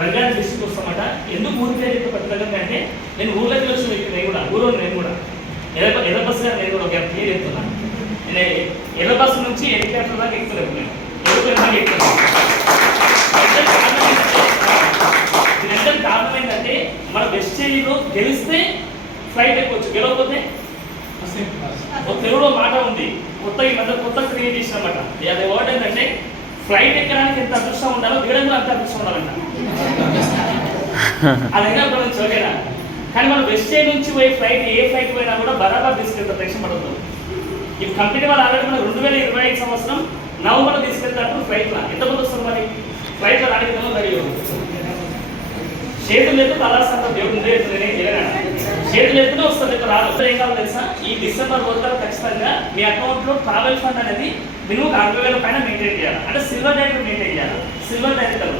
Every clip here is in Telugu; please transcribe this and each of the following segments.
రంగారెడ్డి డిస్ట్రిక్ట్ వస్తామట. ఎందుకు ఊరికి అయితే పట్టుదల అంటే నేను ఊర్లోకి వచ్చి వ్యక్తి, నేను కూడా ఊరు, నేను కూడా ఎర్ర బస్సు గారు నేను కూడా ఒక క్లియర్ చెప్తున్నాను. నేను ఎర్ర బస్సు నుంచి హెలికాప్టర్ దాకా ఎక్కుతున్నాను, నేను ఎరుకులదాకా ఎక్కుతున్నాను. దీని కారణం ఏంటంటే మన వెస్టేజ్లో గెలిస్తే ఫ్లైట్ ఎక్కొచ్చు, గెలవకపోతే తెలుగులో మాట ఉంది, కొత్త ఈ మధ్య కొత్త క్రియేట్ చేసినమాట. అది వర్డ్ ఏంటంటే ఫ్లైట్ ఎక్కడానికి ఎంత అదృష్టం ఉండాలో దిగడానికి అంత అదృష్టం ఉండాలంట. అలాగే నుంచి ఓకేనా. కానీ మనం వెస్టేజ్ నుంచి పోయి ఫ్లైట్ ఏ ఫ్లైట్ పోయినా కూడా బరాబర్ తీసుకెళ్తారు, టెన్షన్ పడదు. ఈ కంపెనీ వాళ్ళు ఆల్రెడీ మనకు 2025 సంవత్సరం నవంబర్లో తీసుకెళ్తారు ఫ్లైట్లో. ఎంతమంది వస్తారు మరి ఫ్లైట్లో రానికి రెడీ చేతులు లేదు కళాశాల దేవుడు చేతులు ఎత్తునే వస్తుంది, రాదు. ఏం కావాలి తెలుసా, ఈ డిసెంబర్ వరకు ఖచ్చితంగా మీ అకౌంట్లో ట్రావెల్ ఫండ్ అనేది మినిమం 60,000 పైన మెయింటైన్ చేయాలి. అంటే సిల్వర్ డైరెక్టర్ మెయింటైన్ చేయాలి. సిల్వర్ డైరెక్టర్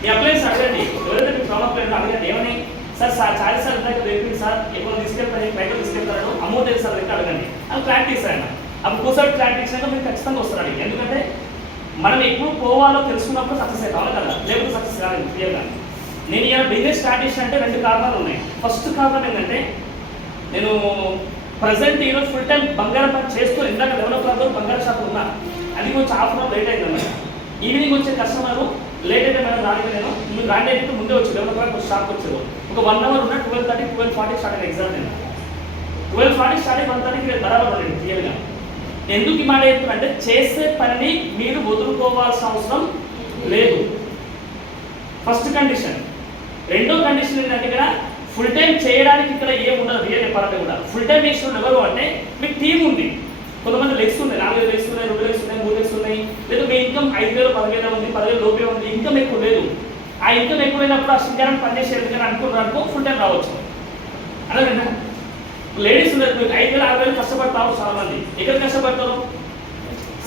మీ అప్లైన్స్ అడగండి, ఎవరైతే మీకు ప్రాబ్లం లేదు అడగండి. ఏమని సార్ చార్జ్ సార్ ఇందాక చెప్పింది సార్, ఎక్కువ తీసుకెళ్తారు, బయట తీసుకెళ్తారు, అమౌంట్ ఏది సార్ అడగండి. అది క్లారిటీ ఇస్తారండి. అప్పుడు కూర్చోటి క్లారిటీ ఇచ్చినాక మీరు ఖచ్చితంగా వస్తారు. ఎందుకంటే మనం ఎప్పుడు పోవాలో తెలుసుకున్నప్పుడు సక్సెస్ అవుతాం కదా, లేకపోతే సక్సెస్ కాలేదు క్లియర్గా. నేను ఇలా బిజినెస్ స్టార్ట్ చేసిన అంటే 2 కారణాలు ఉన్నాయి. ఫస్ట్ కారణం ఏంటంటే నేను ప్రజెంట్ ఈరోజు ఫుల్ టైం బంగారం పని చేస్తూ ఇందాక డెవలపర్లో బంగారం షాప్ ఉన్నా, అది కొంచెం హాఫ్ అన్ అవర్ లేట్ అయిందన్నమాట. ఈవినింగ్ వచ్చే కస్టమర్ లేట్ అయితే మేడం రాలేదు, నేను మీరు రాండి అయితే ముందే వచ్చి డెవలపర్ షాప్కి వచ్చారు. ఒక 1 అవర్ ఉన్న 12:30 12:40 స్టార్ట్ అయ్యింది ఎగ్జామ్. నేను 12:40 స్టార్ట్ అయ్యి 1:30 బరాబర్ ఉండండి క్లియర్గా. ఎందుకు ఈ మాట చెప్తున్నా చేసే పనిని మీరు వదులుకోవాల్సిన అవసరం లేదు, ఫస్ట్ కండిషన్. రెండో కండిషన్ ఏంటంటే ఇక్కడ ఫుల్ టైం చేయడానికి ఇక్కడ ఏం ఉండదు. రియల్ చెప్పాలంటే కూడా ఫుల్ టైం చేసిన ఎవరు అంటే మీకు టీం ఉంది. కొంతమంది లెగ్స్ ఉన్నాయి, 4 లెగ్స్ ఉన్నాయి, 2 లెగ్స్ ఉన్నాయి, 3 లెగ్స్ ఉన్నాయి. లేదా మీ ఇన్కమ్ 5,000 10,000 ఉంది, 10,000 లోపే ఉంది, ఇన్కమ్ ఎక్కువ లేదు. ఆ ఇన్కమ్ ఎక్కువైనప్పుడు ఆ శుద్ధాన్ని పనిచేసేది కానీ అనుకున్నారనుకో ఫుల్ టైం రావచ్చు. అలాగే లేడీస్ ఉన్నారు, మీకు 5,000 6,000 కష్టపడతారు చాలా మంది. ఎక్కడ కష్టపడతారు?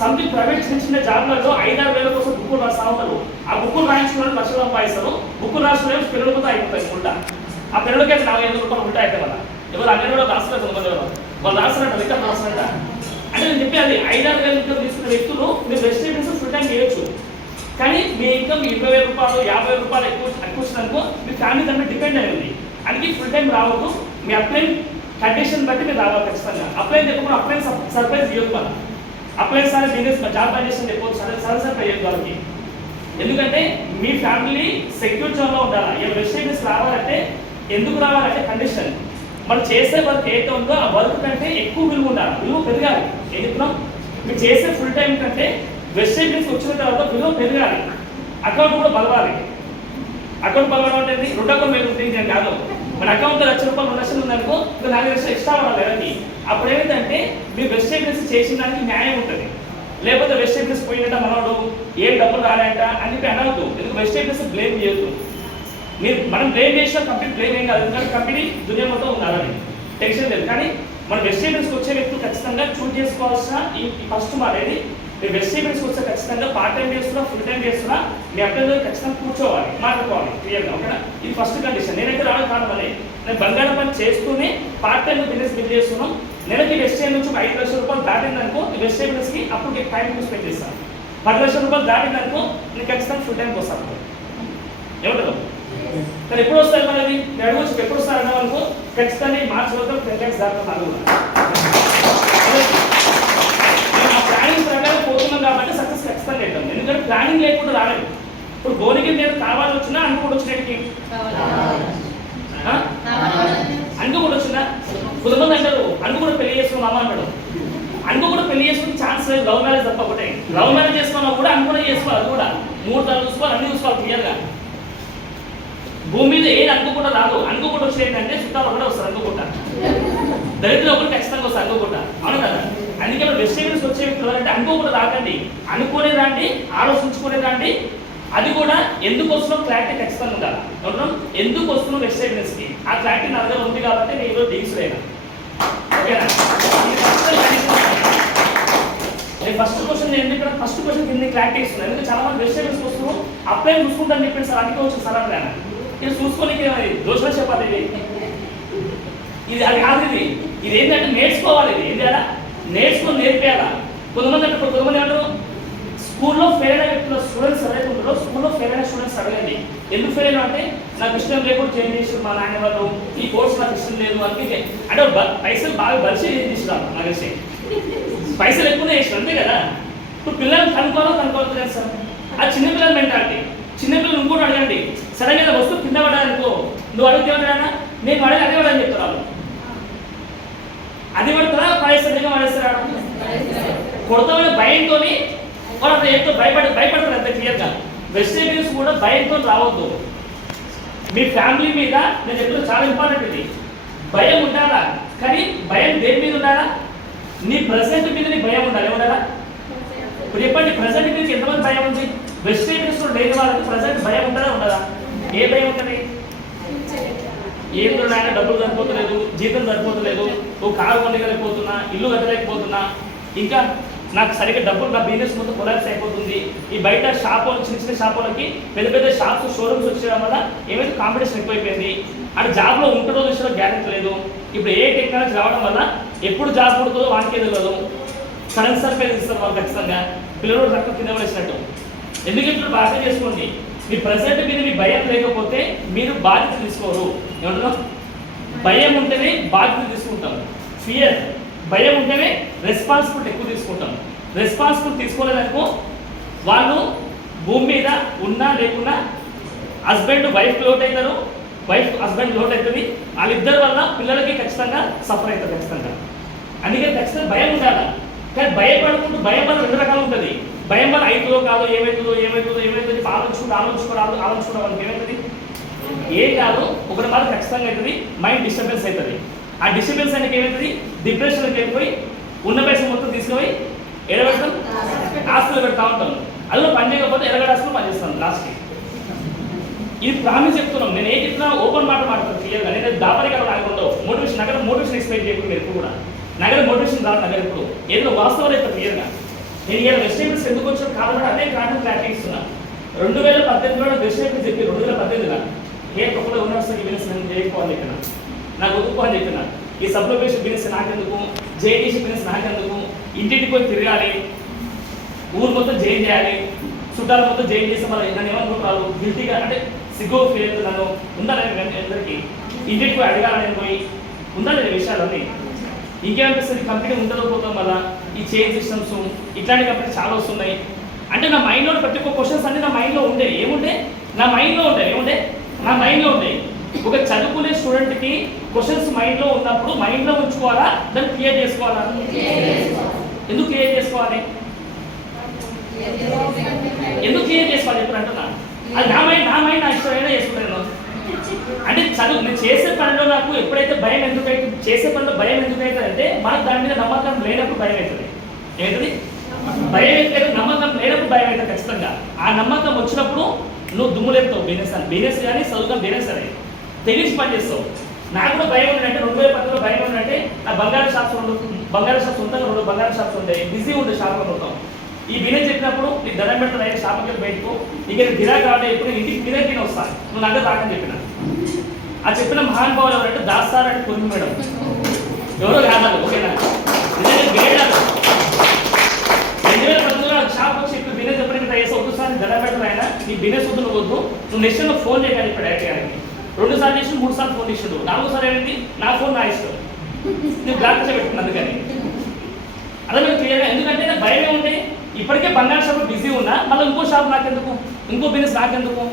సంథింగ్ ప్రైవేట్ చిన్న చిన్న జాబ్లలో 5-6 వేల కోసం బుక్కులు రాస్తా ఉంటారు. ఆ బుక్కులు రాయించుకోవడానికి లక్షలు సంపాదిస్తారు. బుక్కులు రాసుకోవడం పిల్లలతో అయిపోతాయి ఉంటా. ఆ పిల్లలకైతే 45 రూపాయలు ఉంటాయి. అయితే వాళ్ళ ఎవరు అన్నీ కూడా రాస్తారు, కొంతమంది వాళ్ళు రాస్తారంట, రికార్డు రాస్తారంట. అంటే నేను చెప్పేది 5-6 వేల ఇన్కమ్ తీసుకున్న వ్యక్తులు మీరు వెస్టేజ్ ఫుల్ టైం చేయొచ్చు. కానీ మీ ఇన్కమ్ 20,000 రూపాయలు 50,000 రూపాయలు ఎక్కువ వచ్చినందుకో మీ ఫ్యామిలీ దాని మీద డిపెండ్ అయి ఉంది. అందుకే ఫుల్ టైం రావద్దు. మీ అప్లైన్ కండిషన్ బట్టి మీరు రావాలి ఖచ్చితంగా. అప్లైన్ చెప్పకుండా అప్లైన్ సర్ప్రైజ్ ఇవ్వదు మనం. అప్లైన్స్ అనేది బిజినెస్ జాబ్ ట్రాన్సాక్షన్ చెప్పవచ్చు, సరసరి అయ్యేది వాళ్ళకి. ఎందుకంటే మీ ఫ్యామిలీ సెక్యూర్ జోన్లో ఉండాలి. ఈ వెస్టేజ్ రావాలంటే ఎందుకు రావాలంటే కండిషన్ మనం చేసే వర్క్ ఏదైతే ఉందో ఆ వర్క్ కంటే ఎక్కువ విలువ ఉండాలి, విలువ పెరగాలి. ఏం చెప్తున్నాం, మీరు చేసే ఫుల్ టైం కంటే వెస్టేజ్ వచ్చిన తర్వాత విలువ పెరగాలి, అకౌంట్ కూడా బలవాలి. అకౌంట్ బలవడం అంటే 2 అకౌంట్ మీద ఉంటుంది కాదు. మన అకౌంట్లో 1,00,000 రూపాయలు 2 లక్షలు ఉందనుకో, 4 లక్షలు ఎక్స్ట్రా ఉండాలి కదండి. అప్పుడు ఏమిటంటే మీ వెస్టేజ్ చేసిన దానికి న్యాయం ఉంటుంది. లేకపోతే వెస్టేజ్ పోయినట్ట మనోడు ఏం డబ్బులు రాలేంట అని చెప్పి అనవద్దు. ఎందుకు వెస్టేజ్ బ్లేమ్ చేయొద్దు. మీరు మనం బ్లేమ్ చేసిన కంపెనీ బ్లేమ్ ఏం కాదు, ఎందుకంటే కంపెనీ దునియా మొత్తం ఉండాలని టెన్షన్ లేదు. కానీ మన వెస్టేజ్కి వచ్చే వ్యక్తులు ఖచ్చితంగా చూజ్ చేసుకోవాల్సిన ఈ ఫస్ట్ మారేది మీరు వెస్టేజ్కి వస్తే ఖచ్చితంగా పార్ట్ టైం చేస్తున్నా ఫుల్ టైం చేస్తున్నా మీ అప్లైలో ఖచ్చితంగా కూర్చోవాలి, మాట్లాడుకోవాలి క్లియర్గా. ఓకేనా, ఇది ఫస్ట్ కండిషన్. నేనైతే రావడం కారణమని నేను బంగారం పని చేస్తూనే పార్ట్ టైం బిజినెస్ బిల్డ్ చేస్తున్నాం. నెలకి వెస్టేజ్ నుంచి 5 లక్షల రూపాయలు దాటిందనుకో వెస్టేజ్కి అప్పుడు టైం స్పెండ్ చేస్తాను. 10 లక్షల రూపాయలు దాటిందనుకో నేను ఖచ్చితంగా ఫుల్ టైంకి వస్తాను. ఏమంటారు? కానీ ఎప్పుడు వస్తాయి మనది నేను అడగచ్చు, ఎప్పుడు వస్తారు అన్నాం అనుకో ఖచ్చితంగా మార్చి వరకు 10 lakhs దాటుతాను. ఆ ప్లానింగ్ ప్రకారం పోతున్నాం కాబట్టి సక్సెస్ ఖచ్చితంగా అవుతాం. ఎందుకంటే ప్లానింగ్ లేకుండా రాలేదు. ఇప్పుడు భోనికి నేను కావాలి వచ్చినా అనుకోటి వచ్చినట్టుకి అనుకో కూడా వచ్చిందా? కొంతమంది అంటారు అనుకో కూడా పెళ్లి చేసుకున్నామా అంటాడు. అనుకో కూడా పెళ్లి చేసుకుని ఛాన్స్ లేదు, లవ్ మ్యారేజ్ తప్ప ఒకటే. లవ్ మ్యారేజ్ చేసుకున్నా కూడా అనుకునే చేసుకోవాలి, అది కూడా 3 సార్లు చూసుకోవాలి, అన్ని చూసుకోవాలి క్లియర్గా. భూమి మీద ఏది అనుకోకుండా రాదు. అనుకోకుండా వచ్చి ఏంటంటే చుట్టాలు కూడా వస్తారు, అనుకోకుండా దరిద్రం ఒకటి ఖచ్చితంగా వస్తారు, అనుకోకుండా. అవును కదా. అందుకే వెస్టేజ్ వచ్చే వ్యక్తులు అంటే అనుకోకుండా రాకండి, అనుకునే రండి, ఆలోచించుకునే రండి. అది కూడా ఎందుకు వస్తున్నాం క్లారిటీ ఖచ్చితంగా ఉండాలి. ఎందుకు వస్తున్నాం వెస్టేజ్కి ఆ క్లారిటీ నా దగ్గర ఉంది కాబట్టి నేను ఈరోజు డీల్స్లైనా. ఓకేనా, నేను ఫస్ట్ క్వశ్చన్ నేను ఇక్కడ ఫస్ట్ క్వశ్చన్ కింద క్లారిటీ ఇస్తున్నాను. ఎందుకంటే చాలా మంది వెస్టేజ్కి వస్తున్నాం అప్లై చూసుకుంటాను చెప్పండి సార్, అందుకే వచ్చింది సార్ అంటే ఇది చూసుకోనికి దోషాలు చెప్పాలి. ఇది అది కాదు, ఇది ఏంటంటే నేర్చుకోవాలి. ఇది ఏం చేయాలా, నేర్చుకొని నేర్పేయాలా. కొంతమంది అంటే కొంతమంది అంటారు స్కూల్లో ఫెయిల్ అయిన వ్యక్తుల స్టూడెంట్స్ ఎవరైతే ఉంటారో స్కూల్లో ఫెయిల్ అయిన స్టూడెంట్స్ అడగండి ఎందుకు ఫెయిల్ అయినా అంటే నాకు ఇష్టం లేకుండా చేంజ్ చేసి మా నాయన వాళ్ళు ఈ కోర్స్ నాకు ఇష్టం లేదు అందుకే అంటే పైసలు బాగా బలిసి ఏం చేసినారు నాకు తెలిసి పైసలు ఎక్కువనే చేసిన అంతే కదా ఇప్పుడు పిల్లలు కనుక్కోవాలి కదా సార్ ఆ చిన్నపిల్లల మెంటాలిటీ చిన్నపిల్లలు ఇంకోటి అడగండి సడన్గా వస్తువు కింద పడ్డారనుకో నువ్వు అడిగితే ఉంటాడా నేను అడిగి అదే వాడని చెప్తాను అది పడతారా పడేస్తాడు పడేస్తారా కొడతామని భయంతో వాళ్ళు అట్లా ఎంతో భయపడతారు అంత క్లియర్గా వెజిటేబుల్స్ కూడా భయంతో రావద్దు మీ ఫ్యామిలీ మీద నేను చెప్తున్నా చాలా ఇంపార్టెంట్ ఇది భయం ఉండాలా కానీ భయం దేని మీద ఉండాలా నీ ప్రజెంట్ మీద నీ భయం ఉండాలి ఏముండాలా ఇప్పుడు చెప్పండి ప్రజెంట్ మీద ఎంతమంది భయం ఉంది వెజిటేబుల్స్ కూడా లేని వాళ్ళకి ప్రజెంట్ భయం ఉంటుందా ఉండదా ఏ భయం ఉంటుంది ఏంటో నాయన డబ్బులు సరిపోతలేదు జీతం సరిపోతలేదు ఓ కారు కొనలేకపోతున్నా ఇల్లు కట్టలేకపోతున్నా ఇంకా నాకు సరిగ్గా డబ్బులు నా బిజినెస్ మొత్తం కొలాప్స్ అయిపోతుంది ఈ బయట షాపులు చిన్న చిన్న షాపులకి పెద్ద పెద్ద షాప్స్ షోరూమ్స్ వచ్చేయడం వల్ల ఏమైతే కాంపిటీషన్ ఎక్కువైపోయింది అంటే జాబ్లో ఉంటుందో విషయంలో గ్యారెంటీ లేదు ఇప్పుడు ఏ టెక్నాలజీ రావడం వల్ల ఎప్పుడు జాబ్ పుడుతుందో వానికే తెలియదు సడన్ సర్ప్రైజ్ ఇస్తారు వాళ్ళు ఖచ్చితంగా పిల్లలు రక్తం కింద పడేసినట్టు ఎందుకు ఇప్పుడు బాగా చేసుకోండి మీ ప్రజెంట్ మీద మీ భయం లేకపోతే మీరు బాధ్యత తీసుకోరు ఏమంటున్నా భయం ఉంటేనే బాధ్యత తీసుకుంటాం ఫియర్ భయం ఉంటేనే రెస్పాన్సిబిలిటీ ఎక్కువ తీసుకుంటాం రెస్పాన్సిబిలిటీ తీసుకోలేదనుకో వాళ్ళు భూమి మీద ఉన్నా లేకున్నా హస్బెండ్ వైఫ్ లోట్ అవుతారు వైఫ్ హస్బెండ్ లోట్ అవుతుంది వాళ్ళిద్దరి వల్ల పిల్లలకి ఖచ్చితంగా సఫర్ అవుతారు ఖచ్చితంగా అందుకే ఖచ్చితంగా భయం ఉండాలి కానీ భయపడుకుంటూ భయం వల్ల రెండు రకాలు ఉంటుంది భయం వల్ల అవుతుందో కాదో ఏమవుతుందో ఆలోచించుకోవడం వాళ్ళకి ఏమవుతుంది ఏం కాదు ఒకటి మాత్రం ఖచ్చితంగా అవుతుంది మైండ్ డిస్టర్బెన్స్ అవుతుంది ఆ డిస్టర్బెన్స్ అనేది ఏమవుతుంది డిప్రెషన్కి వెళ్ళిపోయి ఉన్న పైసలు మొత్తం తీసుకుపోయి ఎడబెడతాం హాస్పిటల్ పెడతా ఉంటాం అందులో పని చేయకపోతే ఎడగడ హాస్పిటల్ పనిచేస్తాను లాస్ట్కి ఇది ప్రామిస్ చెప్తున్నాం నేను ఏం చెప్పినా ఓపెన్ మాట మాట్లాడతాను క్లియర్గా నేను దాపరిగా రాకుండా మోటివేషన్ నగర మోటివేషన్ ఎక్స్ప్లెయిన్ చేయకుండా మీరు కూడా నగర మోటివేషన్ రాదు నగర ఇప్పుడు ఏదో వాస్తవాలు అయితే క్లియర్గా నేను ఇలా వెజిటేబుల్స్ ఎందుకు వచ్చాను కాబట్టి అదే కారణం క్లారిటీ ఇస్తున్నా 2018లో వెజిటేబుల్స్ చెప్పి 2018లో ఏ తొక్కలో యూనివర్సిటీ బిజినెస్ నేను చేయకపోవాలి ఇక్కడ నాకు వదుకోని చెప్పిన ఈ సబ్లొకేషన్ బిజినెస్ నాకెందుకు జేటీసీ బిజినెస్ నాకెందుకు ఇంటింటికి పోయి తిరగాలి ఊరు మొత్తం జైన్ చేయాలి చుట్టాలు మొత్తం జైన్ చేస్తే మరి నన్ను ఏమనుకుంటున్నారు గిల్టీగా అంటే సిగ్గో ఫీల్ నన్ను ఉండాలని అందరికీ ఇంటికి పోయి అడగాలని పోయి ఉండాలి విషయాలన్నీ ఇంకేమనిపిస్తుంది కంపెనీ ఉండదో పోతాం వల్ల ఈ చైన్ సిస్టమ్స్ ఇట్లాంటి కంపెనీ చాలా వస్తున్నాయి అంటే నా మైండ్లో ప్రతి ఒక్క క్వశ్చన్స్ అన్ని నా మైండ్లో ఉండే ఏముండే నా మైండ్లో ఉంటాయి ఒక చదువుకునే స్టూడెంట్కి క్వశ్చన్స్ మైండ్లో ఉన్నప్పుడు మైండ్లో ఉంచుకోవాలా దాన్ని క్లియర్ చేసుకోవాలా ఎందుకు క్లియర్ చేసుకోవాలి ఇప్పుడు అంటున్నా అది నా మైండ్ నా ఇష్టమైనా చేసుకుంటాను అంటే చదువు నేను చేసే పనిలో నాకు ఎప్పుడైతే భయం ఎందుకైతే చేసే పనిలో భయం ఎందుకైతుంది అంటే మనకు దాని మీద నమ్మకం లేనప్పుడు భయం అవుతుంది ఏంటది భయం అయితే నమ్మకం లేనప్పుడు భయం అవుతుంది ఖచ్చితంగా ఆ నమ్మకం వచ్చినప్పుడు నువ్వు దుమ్ము లేపుతావు బిజినెస్ కానీ చదువుకొని బిజినెస్ అనేది తెలిసి పని చేస్తావు నాకు కూడా భయం ఉందంటే 2010లో భయం ఉందంటే నా బంగారు షాప్స్ సొంతంగా 2 బంగారు షాప్స్ ఉంటాయి బిజీ ఉండే షాప్లో మొత్తం ఈ బిజినెస్ చెప్పినప్పుడు నీకు ధనం పెడతాను అయితే షాప్కి బయటకు ఇక గిరా కాబట్టి ఎప్పుడు ఇంటికి తినే వస్తాను నువ్వు నగదు రాకని చెప్పిన ఆ చెప్పిన మహానుభావులు ఎవరంటే దాస్తారంటే కొన్ని మేడం ఎవరో కాదు ఓకేనా నిజంగా 2010లో షాప్ వచ్చి ఇప్పుడు బిజినెస్ ఎప్పటికీ ట్రై చేస్తే ఒకసారి ధనం పెడతాను ఆయన నీ బిజినెస్ వద్దు వద్దు నువ్వు నెక్స్ట్ టైం ఫోన్ చేయాలి ఇప్పుడు డైరెక్ట్ గారికి 2 సార్లు చేసి 3 సార్లు ఫోన్ చేసాడు 4వ సారి ఏమైంది నా ఫోన్ నా ఇష్టం నువ్వు బ్లాక్ చేసి పెట్టుకున్నా అందుకని అదే మీకు క్లియర్గా ఎందుకంటే నాకు భయమే ఉండే ఇప్పటికే బంగారు షాప్ బిజీ ఉన్నా మళ్ళీ ఇంకో షాప్ నాకెందుకు ఇంకో బిజినెస్ నాకెందుకు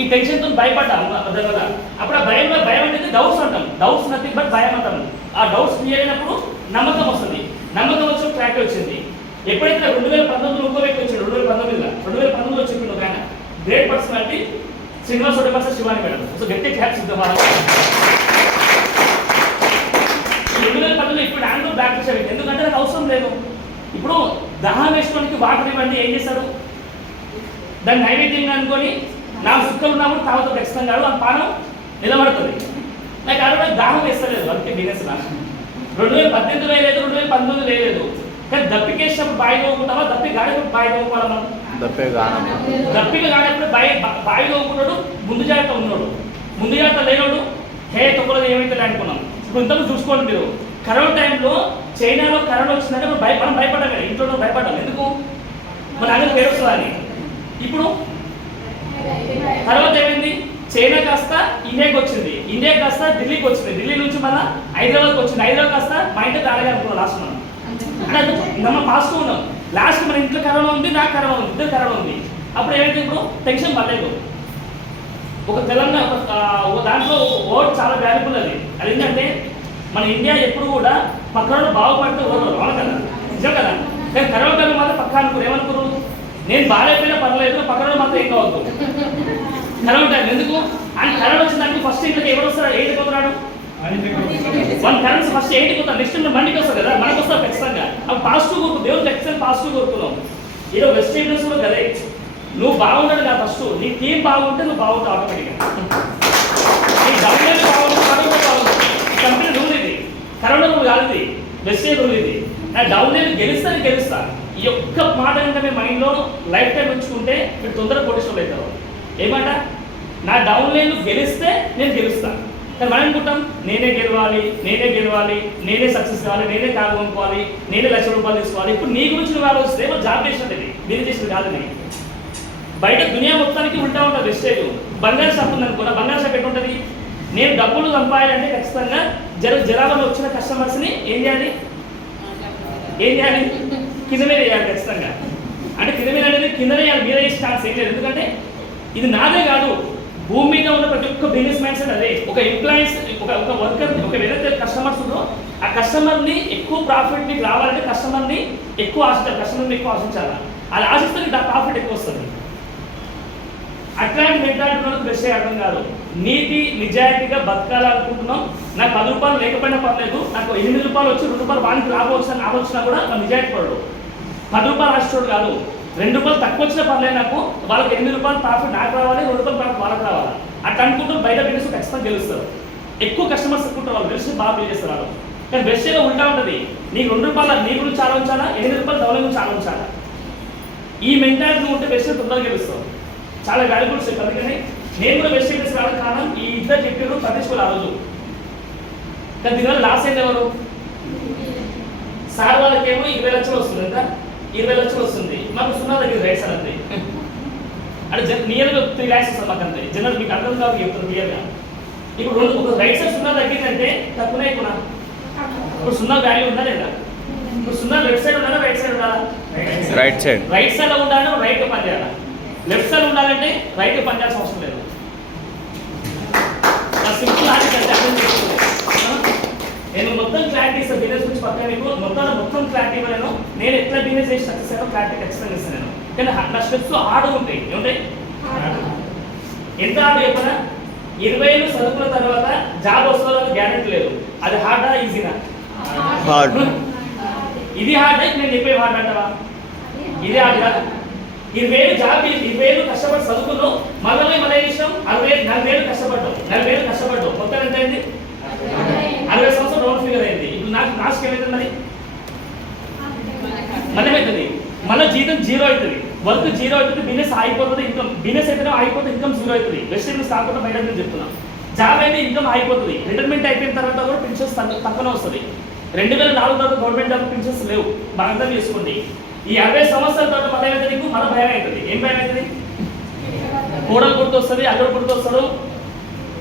ఈ టెన్షన్తో భయపడ్డాను కదా అప్పుడు ఆ భయం అనేది డౌట్స్ అంటాం డౌట్స్ నథింగ్ బట్ భయం అంటాం ఆ డౌట్స్ క్లియర్ అయినప్పుడు నమ్మకం వస్తుంది నమ్మకం వచ్చిన ట్రాక్ వచ్చింది ఎప్పుడైతే 2019లో ఇంకో వ్యక్తి వచ్చాడు 2019లో చెప్పిండు ఒక ఆయన గ్రేట్ పర్సనాలిటీ శ్రీనివాస్ ఒడేపర్సన్ శివాని మేడం సో గట్టి క్యాప్స్ ఇద్దాం 2010లో ఇప్పుడు ఆంగ్లో బ్యాక్ చేసాడు ఎందుకంటే నాకు అవసరం లేదు ఇప్పుడు దహనం వేసుకోవడానికి వాటర్ ఇవ్వండి ఏం చేస్తారు దాన్ని నైవేద్యంగా అనుకొని నా సుక్కలు ఉన్నప్పుడు తాగుతాడు ఖచ్చితంగా ఆ పానం నిలబడుతుంది నాకు అరవై దాహం వేస్తలేదు అందుకే బిజినెస్ నాకు 2018 వేయలేదు 2019 వేయలేదు కానీ దప్పికేసినప్పుడు బాయి తోముకుంటావా దప్పి గాడినప్పుడు బాయి తోముకోవాలి మనం దప్పిక గాడినప్పుడు బాయి తోముకున్నాడు ముందు జాగ్రత్త ఉన్నాడు ముందు జాగ్రత్త లేనోడు హే తొక్కలేదు ఏమైతే అనుకున్నాం ఇప్పుడు ఇంతకు చూసుకోండి మీరు కరోనా టైంలో చైనాలో కరోనా వచ్చిందంటే మనం భయపడ్డాం కదా ఇంట్లో భయపడ్డాం ఎందుకు మన అందరికి పేరు వస్తుందని. ఇప్పుడు తర్వాత ఏమైంది, చైనా కాస్త ఇండియాకి వచ్చింది, ఇండియా కాస్త ఢిల్లీకి వచ్చింది, ఢిల్లీ నుంచి మళ్ళీ హైదరాబాద్కి వచ్చింది, హైదరాబాద్ కాస్త మా ఇంట్లో తాడగా అనుకున్నాం లాస్ట్ మనం అంటే మనం పాజిటివ్ ఉన్నాం. లాస్ట్ మన ఇంట్లో కరోనా ఉంది, నాకు కరోనా ఉంది, ఇద్దరు కరోనా ఉంది. అప్పుడు ఏమైతే ఇప్పుడు టెన్షన్ పడలేదు. ఒక తెలంగాణ ఒక దాంట్లో ఓట్ చాలా వాల్యుబుల్ అది ఏంటంటే మన ఇండియా ఎప్పుడు కూడా పక్కన బాగుపడితే ఓడరు అవును కదా, నిజం కదా. కానీ కరోనా టైంలో మాత్రం పక్క అనుకున్నారు ఏమనుకున్నారు, నేను బాగాలేకపోయినా పర్లేదు పక్కన మాత్రం ఏం కావద్దు కరోనా టైం. ఎందుకు అని కరోనా వచ్చిందానికి ఫస్ట్ ఇంట్లోకి ఎవరు వస్తారు, 8కి వస్తున్నాడు వన్ కరెన్సీ ఫస్ట్ 8కి వస్తారు, నెక్స్ట్ మండికి వస్తారు కదా, మనకు వస్తారు ఖచ్చితంగా. అవి పాజిటివ్ కోరుకు దేవుడు ఖచ్చితంగా పాజిటివ్ కోరుకున్నాం. ఈరోజు వెస్ట్ ఇండీస్ కూడా కదే, నువ్వు బాగుండదు కదా, ఫస్ట్ నీ టీం బాగుంటే నువ్వు బాగుంటావు ఆటోమేటిక్గా. నీ డబ్బులు బాగుంటుంది, కరోనా బాగుంటుంది. కంపెనీ రూల్ ఇది, కరోనా రూల్ కాదు ఇది, వెస్ట్ రూల్ ఇది. నా డౌన్ లైన్ గెలుస్తా. ఈ ఒక్క మాట కనుక మేము మైండ్లో లైఫ్ టైం ఉంచుకుంటే మీరు తొందరగా పొజిషన్లో అవుతారు. ఏమాట, నా డౌన్ లైన్ గెలిస్తే నేను గెలుస్తాను. కానీ మనం అనుకుంటాం నేనే గెలవాలి, నేనే సక్సెస్ కావాలి, నేనే కారు కొనుక్కోవాలి, నేనే ₹1,00,000 తీసుకోవాలి. ఇప్పుడు నీ గురించి నువ్వు ఆలోచిస్తే ఏమో జాబ్ చేసినట్టు నేను చేసింది కాదని. బయట దునియా మొత్తానికి ఉంటా ఉంటుంది వెస్టేజ్. బంగారు షాప్ ఉంది అనుకున్నా, బంగారు షాప్ ఎట్టుంటుంది, నేను డబ్బులు సంపాదాలంటే ఖచ్చితంగా జనాభాలో వచ్చిన కస్టమర్స్ని ఏం చేయాలి కింద మీద వేయాలి ఖచ్చితంగా. అంటే కింద మీద అనేది కింద వేయాలి, మీద వేసే ఛాన్స్ ఏం లేదు. ఎందుకంటే ఇది నాదే కాదు, భూమి మీద ఉన్న ప్రతి ఒక్క బిజినెస్ మైండ్ సెట్ అదే. ఒక ఎంప్లాయీస్ ఒక వర్కర్ ఒక ఏదైతే కస్టమర్స్ ఉందో ఆ కస్టమర్ని ఎక్కువ ప్రాఫిట్ నీకు రావాలంటే కస్టమర్ని ఎక్కువ ఆశించాలి. అది ఆశిస్తే నీకు ప్రాఫిట్ ఎక్కువ వస్తుంది. అట్లాంటి మెంటాలిటీ మనకు బెస్ట్ అర్థం కాదు. నీతి నిజాయితీగా బతకాలనుకుంటున్నాం. నాకు ₹10 లేకపోయినా పర్లేదు, నాకు ₹8 వచ్చి ₹2 వానికి రావచ్చు అని ఆలోచన కూడా మన నిజాయితీ పడడు. ₹10 రాష్ట్రోడు కాదు, ₹2 తక్కువ వచ్చినా పర్లేదు, నాకు వాళ్ళకి ₹8 ప్రాఫిట్ నాకు రావాలి, ₹2 ప్రాఫిట్ వాళ్ళకి రావాలి. అట్లా అనుకుంటూ బయట బిజినెస్ ఖచ్చితంగా గెలుస్తారు. ఎక్కువ కస్టమర్స్ ఎక్కువ వాళ్ళు బిజినెస్ బాగా బిల్ చేస్తారు వాళ్ళు. కానీ బెస్ట్గా ఉంటా ఉంటుంది, నీకు ₹2 నీ గురించి ఆలోచించాలా, ₹8 డౌన్ గురించి ఆలోచించాలా. ఈ మెంటాలిటీ ఉంటే బెస్ట్ తొందరగా గెలుస్తావు. చాలా వాల్యుబుల్స్. అందుకని నేను కూడా వెస్ట్ ఇండీస్ రావడం కారణం ఈ ఇద్దరు చెప్పారు పట్టించుకోవాలి ఆ రోజు. కానీ దీనివల్ల లాస్ అయింది ఎవరు, సార్ వాళ్ళకేమో 20 లక్షలు వస్తుంది, ఎంత 20 లక్షలు వస్తుంది, మాకు 0 దగ్గర రైట్స్ అంతే. అంటే నియర్గా 3 lakhs వస్తుంది మాకు అంతే. జనరల్ మీకు అర్థం కాదు చెప్తారు క్లియర్గా. ఇప్పుడు ఒక రైట్స్ 0 తగ్గిందంటే తక్కువనే ఎక్కువ. ఇప్పుడు 0 వాల్యూ ఉందా లేదా, ఇప్పుడు 0 లెఫ్ట్ సైడ్ ఉండాలా రైట్ సైడ్ ఉండాలా, రైట్ సైడ్ లో ఉండాలంటే రైట్ పని చేయాలా, లెఫ్ట్ సైడ్ ఉండాలంటే రైట్ పనిచేయాల్సిన అవసరం లేదు. సింపుల్ లాజిక్ అంటే అర్థం చేసుకోలేదు. నేను మొత్తం క్లారిటీ ఇస్తాను బిజినెస్ గురించి పక్కన, మీకు మొత్తం క్లారిటీ ఇవ్వలేను. నేను ఎట్లా బిజినెస్ చేసి సక్సెస్ అయ్యానో క్లారిటీ ఖచ్చితంగా ఇస్తాను నేను. కానీ నా స్టెప్స్ హార్డ్ ఉంటాయి. ఏముంటాయి, ఎంత హార్డ్ చెప్పనా, 20 ఏళ్ళు చదువుకున్న తర్వాత జాబ్ వస్తుందో గ్యారెంటీ లేదు. అది హార్డా ఈజీనా, ఇది హార్డ్ అయితే నేను చెప్పే హార్డ్ అంటావా, ఇది హార్డ్ కాదు. 20 ఏళ్ళు జాబ్ 20 ఏళ్ళు కష్టపడి చదువుకున్నావు, మళ్ళీ ఏం చేసినాం, 40 ఏళ్ళు కష్టపడ్డావు, మొత్తం ఎంత అయింది, 60 సంవత్సరాలు రౌండ్ ఫిగర్ అయింది. ఇప్పుడు నాకు ఏమవుతుంది, మళ్ళీ ఏమవుతుంది, మళ్ళీ జీతం 0 అవుతుంది, వర్క్ 0 అవుతుంది, బిజినెస్ ఆగిపోతుంది, ఇన్కమ్ బిజినెస్ అయితేనే ఆగిపోతే ఇన్కమ్ 0 అవుతుంది. వెస్ట్ ఇండీస్ కాకుండా బయట నేను చెప్తున్నాం. జాబ్ అయితే ఇన్కమ్ ఆగిపోతుంది, రిటైర్మెంట్ అయిపోయిన తర్వాత కూడా పెన్షన్స్ తక్కువనే వస్తుంది. 2004 తర్వాత గవర్నమెంట్ జాబ్ పెన్షన్స్ లేవు, బాగా అర్థం చేసుకోండి. ఈ 60 సంవత్సరాల తర్వాత మళ్ళీ ఏమైతే నీకు మన భయం అవుతుంది. ఏం భయం అవుతుంది, కోడలు గుర్తొస్తుంది, అల్లుడు గుర్తొస్తాడు,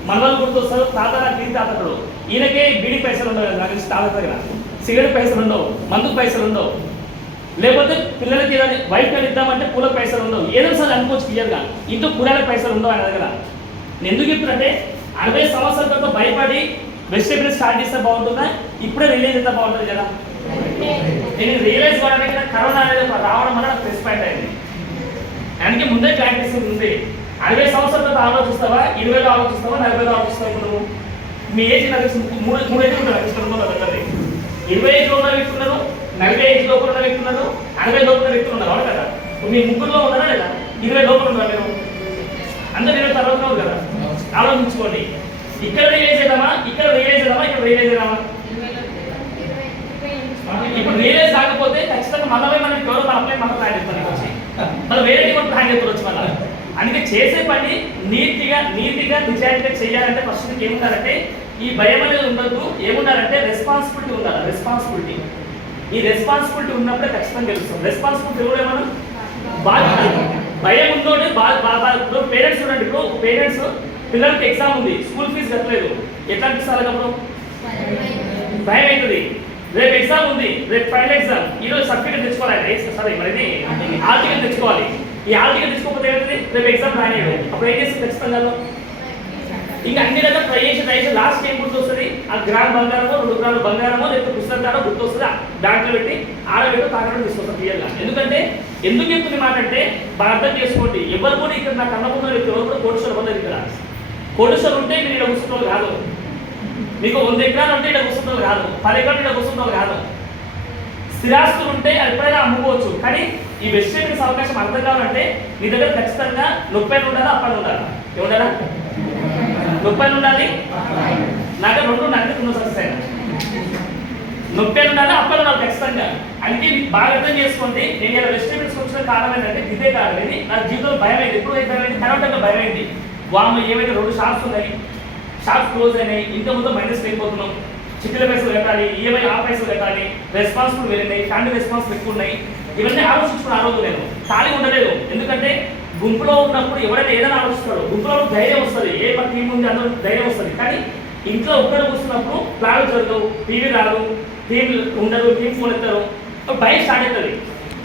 మనవాళ్ళు గుర్తొస్తారు, తాత నాకు తీరి తాతడు, ఈయనకే బీడీ పైసలు ఉండవు కదా, నాకు తాత దగ్గర సిగరెట్ పైసలు ఉండవు, మందుకు పైసలు ఉండవు, లేకపోతే పిల్లలకి ఏదైనా వైఫ్ అని ఇద్దామంటే పూలకు పైసలు ఉండవు, ఏదో సార్ అనుకోవచ్చు క్లియర్గా, ఇంట్లో కూరగాయలకు పైసలు ఉండవు ఆయన దగ్గర. నేను ఎందుకు చెప్తున్నంటే 60 సంవత్సరాల తర్వాత భయపడి వెజిటేబుల్స్ స్టార్ట్ చేస్తే బాగుంటుందా, ఇప్పుడే రిలీజ్ అయితే బాగుంటుంది కదా. నేను రియలైజ్ కావడానికి కరోనా అనేది రావడం వల్ల నాకు ప్లస్ పాయింట్ అయింది. అందుకే ముందే ప్రాక్టీస్ ఉంది. 60 సంవత్సరాల తర్వాత ఆలోచిస్తావా, 20లో ఆలోచిస్తావా, 40లో ఆలోచిస్తావా. ఇప్పుడు మీ ఏజ్ నాకు 3 ఏజ్ ఉంటారు దగ్గర, 20 ఏజ్ ఉన్న వ్యక్తి ఉన్నారు, 40 ఏజ్ లోపల ఉన్న వ్యక్తి ఉన్నారు, 60 లోపల ఉన్న వ్యక్తులు ఉన్నారు. అవును కదా, మీ ముగ్గురులో ఉన్నారా లేదా, 20 లోపల ఉన్నారు మీరు అందరూ 20 తర్వాత ఉన్నారు కదా. ఆలోచించుకోండి, ఇక్కడ రియలైజ్ చేద్దామా, ఇక్కడ రియలైజ్ చేద్దామా. ఇప్పుడు రియలైజ్ కాకపోతే ఖచ్చితంగా మనమే మనకి ఎవరో మనమే మనం ప్లాన్ చేస్తాను వచ్చి మనం వేరే ప్లాన్ చేస్తారు మళ్ళీ. అందుకే చేసే పని నీట్గా నిజాయితీగా చేయాలంటే ఫస్ట్ ఏముండాలంటే ఈ భయం అనేది ఉండద్దు. ఏముండాలంటే రెస్పాన్సిబిలిటీ ఉండాలి. ఈ రెస్పాన్సిబిలిటీ ఉన్నప్పుడే ఖచ్చితంగా తెలుస్తుంది. రెస్పాన్సిబిలిటీ కూడా మనం భయం ఉందోనే ఇప్పుడు పేరెంట్స్ చూడండి, ఇప్పుడు పేరెంట్స్ పిల్లలకి ఎగ్జామ్ ఉంది, స్కూల్ ఫీజు కట్టలేదు, ఎట్లా అనిపిస్తారు అప్పుడు? భయం అవుతుంది. రేపు ఎగ్జామ్ ఉంది, రేపు ఫైనల్ ఎగ్జామ్, ఈరోజు సర్టిఫికేట్ తెచ్చుకోవాలి, సరే మరి హాల్ టికెట్ తెచ్చుకోవాలి. ఈ హాల్ టికెట్ తెచ్చుకోకపోతే ఏంటంటే రేపు ఎగ్జామ్ రానియడు, అప్పుడు ఏం చేస్తుంది ఖచ్చితంగా? ఇంకా అన్ని రకాల ట్రై చేసి లాస్ట్ ఏం గుర్తు వస్తుంది? ఆ గ్రామ్ బంగారమో 2 గ్రాముల బంగారమో లేకపోతే పుస్తకాలో గుర్తు వస్తుంది, బ్యాంకులో పెట్టి ఆడబెట్టు తాకడం తీసుకొస్తాం క్లియర్గా. ఎందుకు చెప్తుంది మాట అంటే బాగా అర్థం చేసుకోండి. ఎవరు కూడా ఇక్కడ నాకు అన్నకుండా వ్యక్తి ఎవరు కూడా కోటేశ్వరం అవ్వలేదు. ఇక్కడ కోటేశ్వరం ఉంటే మీరు ఇక్కడ కూర్చుంటారు కాదు, మీకు 100 ఎకరాలు ఉంటే ఇక్కడ కూర్చుంటారు కాదు, 10 ఎకరాలు ఇక్కడ కూర్చుంటారు కాదు. స్థిరాస్తులు ఉంటే ఎప్పుడైనా అమ్ముకోవచ్చు, కానీ ఈ వెజిటేబుల్స్ అవకాశం అర్థం కావాలంటే మీ దగ్గర ఖచ్చితంగా 30 ఉండాలి, అప్పలు ఉండాలి. ఏముండాలా? 30 ఉండాలి, నాకు 2 నాకు సక్సెస్ అయినా 30 ఉండాలి, అప్పలు ఉండాలి ఖచ్చితంగా. అంటే బాగా అర్థం చేసుకోండి. నేను ఇలా వెజిటేబుల్స్ వచ్చిన కారణం ఏంటంటే ఇదే కారణం. ఇది నా జీవితంలో భయం అయింది. ఎప్పుడు భయం అయింది? కరోనా భయం అయింది. వాము ఏవైతే 2 షాప్స్ ఉన్నాయి, షాప్స్ క్లోజ్ అయినాయి, ఇంత ముందు మైనస్ అయిపోతున్నాం, చిట్టీల పైసలు కట్టాలి, ఈఎంఐ ఆ పైసలు కట్టాలి, రెస్పాన్సిబుల్ వెళ్ళినాయి, ఫ్యామిలీ రెస్పాన్సిబుల్ ఎక్కువ ఉన్నాయి. ఇవన్నీ ఆలోచించుకుని ఆ రోజు నేను ఖాళీ ఉండలేదు. ఎందుకంటే గుంపులో ఉన్నప్పుడు ఎవరైనా ఏదైనా ఆలోచిస్తాడు, గుంపులో ధైర్యం వస్తుంది, ఏ మన టీం ఉంది అందరూ ధైర్యం వస్తుంది. కానీ ఇంట్లో ఒక్కడు కూర్చున్నప్పుడు ప్లాన్ జరగవు, టీవీ రాదు, టీం ఉండదు, టీం ఫోన్ ఎత్తారు, భయం స్టార్ట్ అవుతుంది.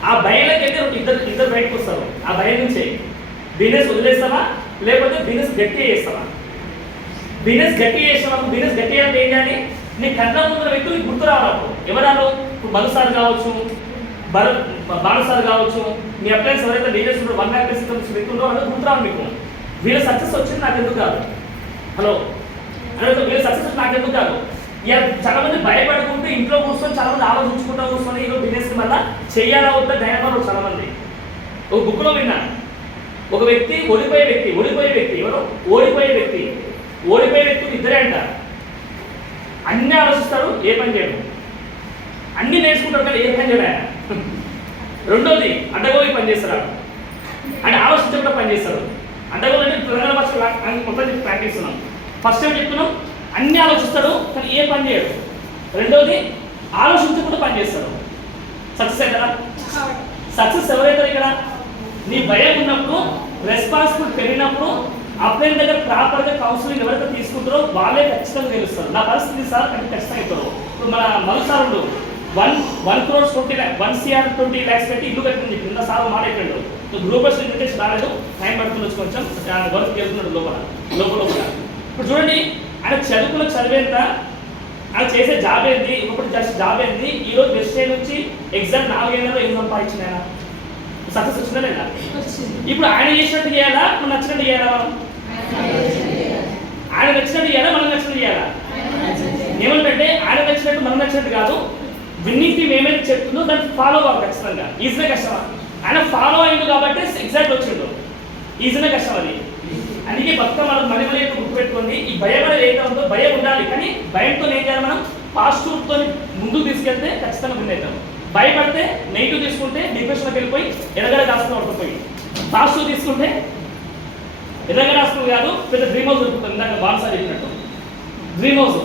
ఆ భయంలోకి అయితే ఇద్దరు బయటకు వస్తారు. ఆ భయం నుంచే బిజినెస్ వదిలేస్తావా లేకపోతే బిజినెస్ గట్టిగా చేస్తావా? బిజినెస్ గట్టిగా చేస్తావా? బిజినెస్ గట్టిగా అంటే ఏం చేయాలి? నీ కళ్ళ ముందు వ్యక్తులు నీకు గుర్తు రావాలి. ఎవరాలు? ఇప్పుడు మధుసార్ కావచ్చు, బాలసార్ కావచ్చు, మీ అప్లయన్స్ ఎవరైతే లీడర్స్ ఉన్నారో 1 lakh వ్యక్తులు ఉన్నారో అందరూ గుర్తు రావాలి మీకు. వీళ్ళ సక్సెస్ వచ్చింది నాకు ఎందుకు కాదు? హలో, వీళ్ళ సక్సెస్ వచ్చి నాకు ఎందుకు కాదు? ఇక చాలా మంది భయపడుకుంటూ ఇంట్లో కూర్చొని చాలా మంది ఆలోచించుకుంటూ కూర్చొని ఈరోజు బిజినెస్ వల్ల చెయ్యాలా వద్దా ధైర్యం చాలా మంది. ఒక బుక్లో విన్నాను, ఒక వ్యక్తి ఓడిపోయే వ్యక్తి ఎవరు? ఓడిపోయే వ్యక్తులు ఇద్దరే అంటారు. అన్నీ ఆలోచిస్తాడు, ఏ పని చేయడు, అన్నీ నేర్చుకుంటాడు కానీ ఏ పని చేయడా. రెండోది అడ్డగోలు పని చేస్తాడు, అంటే ఆలోచించకుండా పని చేస్తాడు. అడ్డగోలు అంటే తెలంగాణ భాష మొత్తం ప్రాక్టీస్ ఉన్నాం. ఫస్ట్ టైం చెప్తున్నాం, అన్నీ ఆలోచిస్తాడు కానీ ఏ పని చేయడు. రెండోది ఆలోచించకుండా పని చేస్తాడు. సక్సెస్ అవుతారా? సక్సెస్ ఎవరైతారు ఇక్కడ? నీ భయం ఉన్నప్పుడు, రెస్పాన్సిబిలిటీ పెరిగినప్పుడు అప్లై దగ్గర ప్రాపర్గా కౌన్సిలింగ్ ఎవరైతే తీసుకుంటారో వాళ్ళే ఖచ్చితంగా తెలుస్తారు. నా పరిస్థితి సార్ అంటే ఖచ్చితంగా అవుతారు. ఇప్పుడు మన మరుసారుడు 1 crore 20 lakhs పెట్టి ఇల్లు కట్టింది. కింద సార్ మాట్లాడాడు, గ్రూపర్స్ ఇన్విటేషన్ రాలేదు, టైం పడుతుంది కొంచెం, వర్క్ వెళ్తున్నాడు లోపల. ఇప్పుడు చూడండి, ఆయన చదివేంత, ఆయన చేసే జాబ్ ఏంది, ఒకటి జస్ట్ జాబ్ ఏంది. ఈరోజు వెస్టేజ్ నుంచి ఎగ్జామ్ 4 ఏళ్ళలో ఏం సంపాదించిన ఆయన సక్సెస్ వచ్చిందా లేదా? ఇప్పుడు ఆయన చేసినట్టు చేయాలా, మనం నచ్చినట్టు చేయాలా? ఆయన నచ్చినట్టు చేయాలా, మనం నచ్చినట్టు చేయాలా? ఏమంటే ఆయన నచ్చినట్టు మనం నచ్చినట్టు కాదు. విన్నింగ్ టీం ఏమైతే చెప్తుందో దాన్ని ఫాలో అవ్వాలి ఖచ్చితంగా. ఈజీనే కష్టమా? ఆయన ఫాలో అయ్యిండు కాబట్టి ఎగ్జాక్ట్ వచ్చిండు. ఈజీనే కష్టం అది. అందుకే బతుకమ్మ మళ్ళీ గుర్తుపెట్టుకోండి. ఈ భయం అనేది ఏదైతే ఉందో భయం ఉండాలి, కానీ భయంతో ఏం చేయాలి? మనం పాజిటివ్తో ముందుకు తీసుకెళ్తే ఖచ్చితంగా విన్ అవుతాం. భయపడితే నెగిటివ్ తీసుకుంటే డిప్రెషన్కి వెళ్ళిపోయి ఎదగడ రాసుకుని పడుకుపోయి, పాజిటివ్ తీసుకుంటే ఎదగడ రాసుకుని కాదు పెద్ద డ్రీమ్ హౌస్ దొరుకుతుంది. ఇందాక బాగా చెప్పినట్టు డ్రీమ్ హౌస్,